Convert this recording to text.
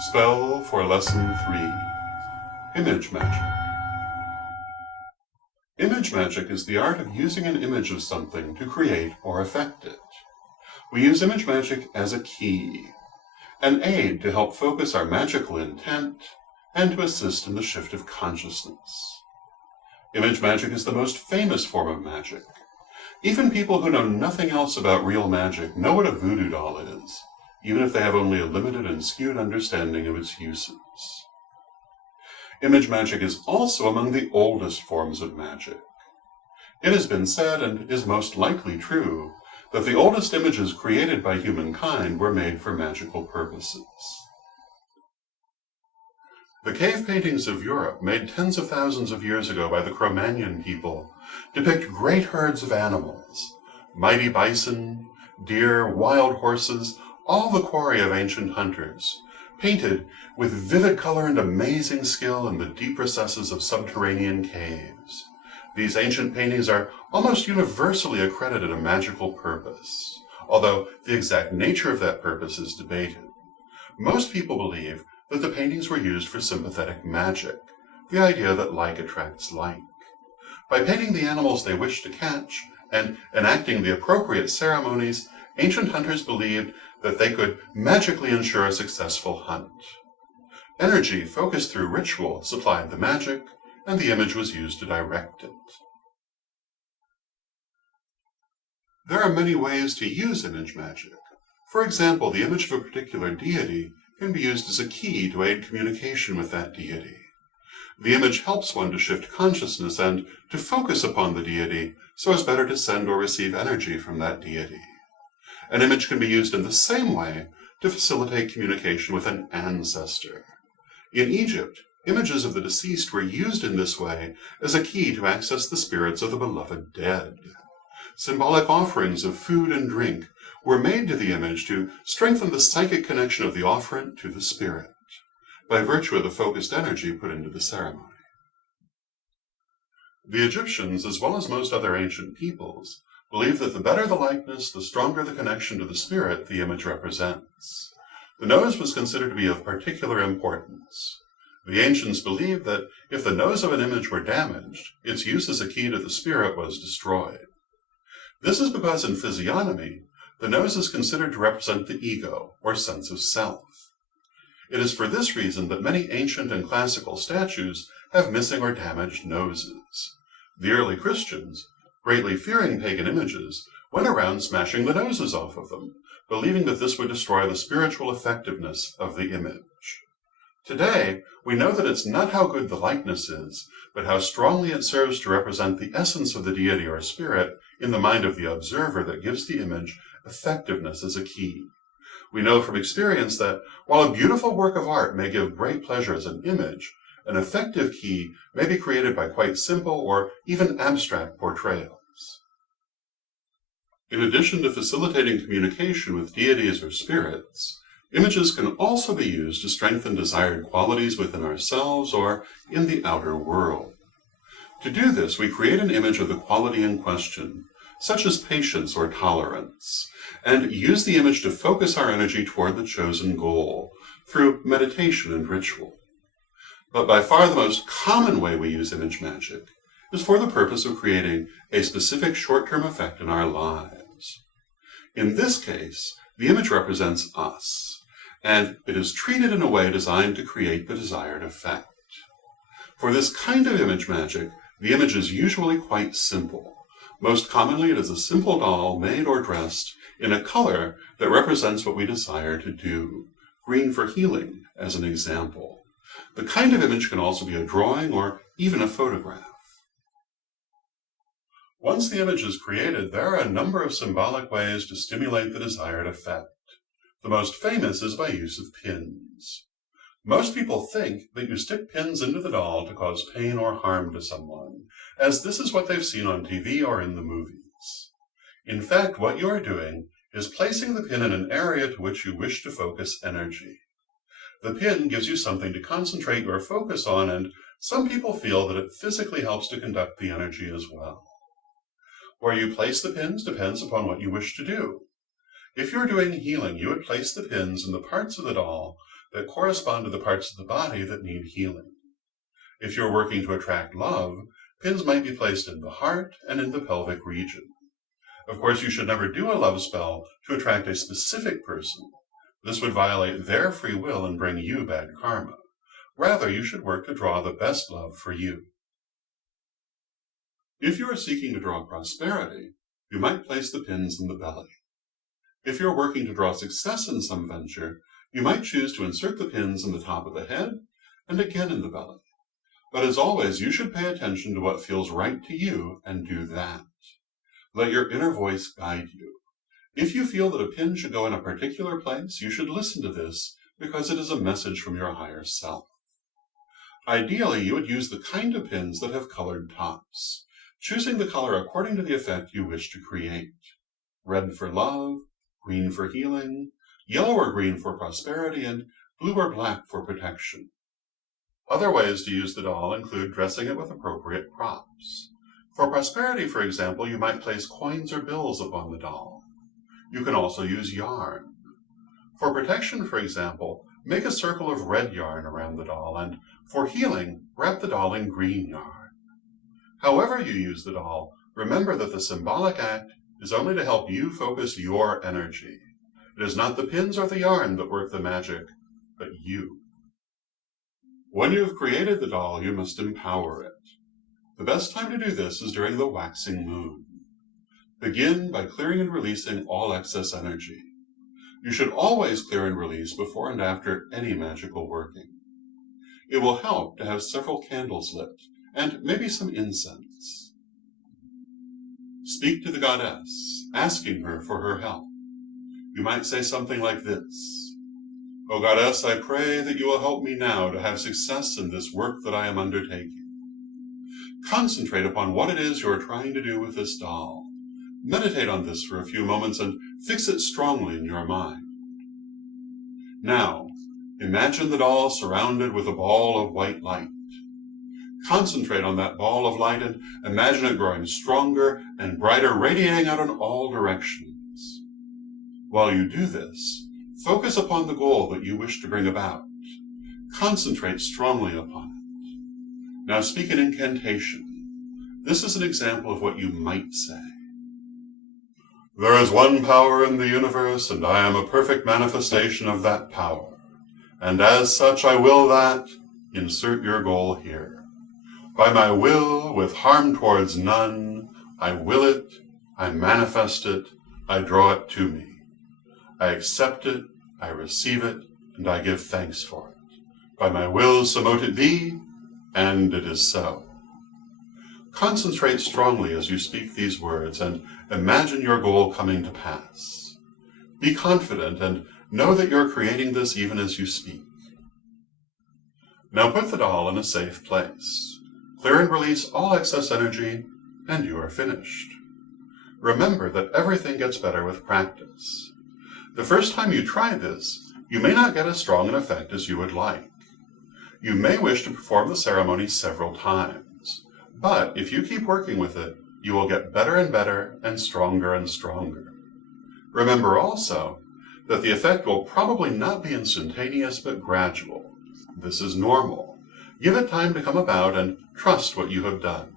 Spell for Lesson 3. Image Magic. Image magic is the art of using an image of something to create or affect it. We use image magic as a key, an aid to help focus our magical intent and to assist in the shift of consciousness. Image magic is the most famous form of magic. Even people who know nothing else about real magic know what a voodoo doll is, even if they have only a limited and skewed understanding of its uses. Image magic is also among the oldest forms of magic. It has been said, and is most likely true, that the oldest images created by humankind were made for magical purposes. The cave paintings of Europe, made tens of thousands of years ago by the Cro-Magnon people, depict great herds of animals, mighty bison, deer, wild horses, all the quarry of ancient hunters, painted with vivid color and amazing skill in the deep recesses of subterranean caves. These ancient paintings are almost universally accredited a magical purpose, although the exact nature of that purpose is debated. Most people believe that the paintings were used for sympathetic magic, the idea that like attracts like. By painting the animals they wished to catch and enacting the appropriate ceremonies, ancient hunters believed that they could magically ensure a successful hunt. Energy focused through ritual supplied the magic, and the image was used to direct it. There are many ways to use image magic. For example, the image of a particular deity can be used as a key to aid communication with that deity. The image helps one to shift consciousness and to focus upon the deity so as better to send or receive energy from that deity. An image can be used in the same way to facilitate communication with an ancestor. In Egypt, images of the deceased were used in this way as a key to access the spirits of the beloved dead. Symbolic offerings of food and drink were made to the image to strengthen the psychic connection of the offerant to the spirit, by virtue of the focused energy put into the ceremony. The Egyptians, as well as most other ancient peoples, believed that the better the likeness, the stronger the connection to the spirit the image represents. The nose was considered to be of particular importance. The ancients believed that if the nose of an image were damaged, its use as a key to the spirit was destroyed. This is because in physiognomy, the nose is considered to represent the ego, or sense of self. It is for this reason that many ancient and classical statues have missing or damaged noses. The early Christians, greatly fearing pagan images, went around smashing the noses off of them, believing that this would destroy the spiritual effectiveness of the image. Today, we know that it's not how good the likeness is, but how strongly it serves to represent the essence of the deity or spirit in the mind of the observer that gives the image effectiveness as a key. We know from experience that while a beautiful work of art may give great pleasure as an image, an effective key may be created by quite simple or even abstract portrayals. In addition to facilitating communication with deities or spirits, images can also be used to strengthen desired qualities within ourselves or in the outer world. To do this, we create an image of the quality in question, such as patience or tolerance, and use the image to focus our energy toward the chosen goal through meditation and ritual. But by far the most common way we use image magic is for the purpose of creating a specific short-term effect in our lives. In this case, the image represents us, and it is treated in a way designed to create the desired effect. For this kind of image magic, the image is usually quite simple. Most commonly, it is a simple doll made or dressed in a color that represents what we desire to do, green for healing, as an example. The kind of image can also be a drawing or even a photograph. Once the image is created, there are a number of symbolic ways to stimulate the desired effect. The most famous is by use of pins. Most people think that you stick pins into the doll to cause pain or harm to someone, as this is what they've seen on TV or in the movies. In fact, what you are doing is placing the pin in an area to which you wish to focus energy. The pin gives you something to concentrate your focus on, and some people feel that it physically helps to conduct the energy as well. Where you place the pins depends upon what you wish to do. If you're doing healing, you would place the pins in the parts of the doll that correspond to the parts of the body that need healing. If you're working to attract love, pins might be placed in the heart and in the pelvic region. Of course, you should never do a love spell to attract a specific person. This would violate their free will and bring you bad karma. Rather, you should work to draw the best love for you. If you are seeking to draw prosperity, you might place the pins in the belly. If you're working to draw success in some venture, you might choose to insert the pins in the top of the head and again in the belly. But as always, you should pay attention to what feels right to you and do that. Let your inner voice guide you. If you feel that a pin should go in a particular place, you should listen to this because it is a message from your higher self. Ideally, you would use the kind of pins that have colored tops, choosing the color according to the effect you wish to create. Red for love, green for healing, yellow or green for prosperity, and blue or black for protection. Other ways to use the doll include dressing it with appropriate props. For prosperity, for example, you might place coins or bills upon the doll. You can also use yarn. For protection, for example, make a circle of red yarn around the doll, and for healing, wrap the doll in green yarn. However you use the doll, remember that the symbolic act is only to help you focus your energy. It is not the pins or the yarn that work the magic, but you. When you have created the doll, you must empower it. The best time to do this is during the waxing moon. Begin by clearing and releasing all excess energy. You should always clear and release before and after any magical working. It will help to have several candles lit, and maybe some incense. Speak to the goddess, asking her for her help. You might say something like this: "O goddess, I pray that you will help me now to have success in this work that I am undertaking." Concentrate upon what it is you are trying to do with this doll. Meditate on this for a few moments and fix it strongly in your mind. Now, imagine the doll surrounded with a ball of white light. Concentrate on that ball of light and imagine it growing stronger and brighter, radiating out in all directions. While you do this, focus upon the goal that you wish to bring about. Concentrate strongly upon it. Now speak an incantation. This is an example of what you might say. There is one power in the universe, and I am a perfect manifestation of that power. And as such, I will that, insert your goal here. By my will, with harm towards none, I will it, I manifest it, I draw it to me. I accept it, I receive it, and I give thanks for it. By my will, so mote it be, and it is so. Concentrate strongly as you speak these words and imagine your goal coming to pass. Be confident and know that you're creating this even as you speak. Now put the doll in a safe place. Clear and release all excess energy, and you are finished. Remember that everything gets better with practice. The first time you try this, you may not get as strong an effect as you would like. You may wish to perform the ceremony several times. But if you keep working with it, you will get better and better and stronger. Remember also that the effect will probably not be instantaneous but gradual. This is normal. Give it time to come about and trust what you have done.